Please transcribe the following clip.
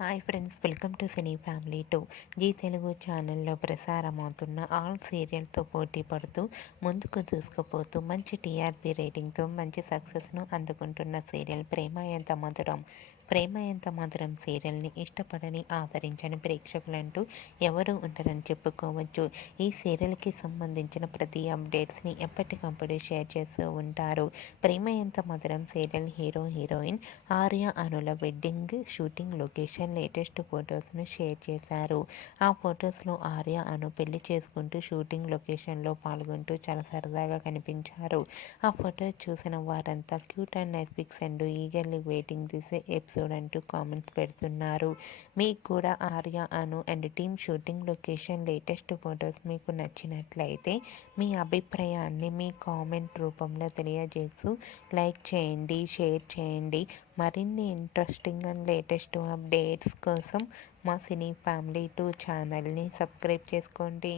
Hi friends, welcome to cine family 2. Zee Telugu ఛానల్లో ప్రసారమవుతున్న all సీరియల్తో పోటీ పడుతూ ముందుకు దూసుకుపోతూ మంచి టీఆర్పీ రేటింగ్తో మంచి సక్సెస్ను అందుకుంటున్న సీరియల్ ప్రేమ ఎంత మధురం. ప్రేమ ఎంత మధురం సీరియల్ని ఇష్టపడని ఆదరించని ప్రేక్షకులంటూ ఎవరూ ఉండరని చెప్పుకోవచ్చు. ఈ సీరియల్కి సంబంధించిన ప్రతి అప్డేట్స్ని ఎప్పటికప్పుడు షేర్ చేస్తూ ఉంటారు. ప్రేమ ఎంత మధురం సీరియల్ హీరో హీరోయిన్ ఆర్య అనుల వెడ్డింగ్ షూటింగ్ లొకేషన్ లేటెస్ట్ ఫొటోస్ను షేర్ చేశారు. ఆ ఫొటోస్లో ఆర్య అను పెళ్లి చేసుకుంటూ షూటింగ్ లొకేషన్లో పాల్గొంటూ చాలా సరదాగా కనిపించారు. ఆ ఫొటోస్ చూసిన వారంతా cute and nice pics and eagerly waiting this episode అంటూ కామెంట్స్ పెడుతున్నారు. మీకు కూడా Arya Anu and team shooting location latest photos మీకు నచ్చినట్లయితే మీ అభిప్రాయాన్ని మీ కామెంట్ రూపంలో తెలియజేస్తూ లైక్ చేయండి, షేర్ చేయండి. మరిన్ని ఇంట్రెస్టింగ్ అండ్ లేటెస్ట్ అప్డేట్స్ కోసం మా సినీ ఫ్యామిలీ 2 ఛానల్ని సబ్స్క్రైబ్ చేసుకోండి.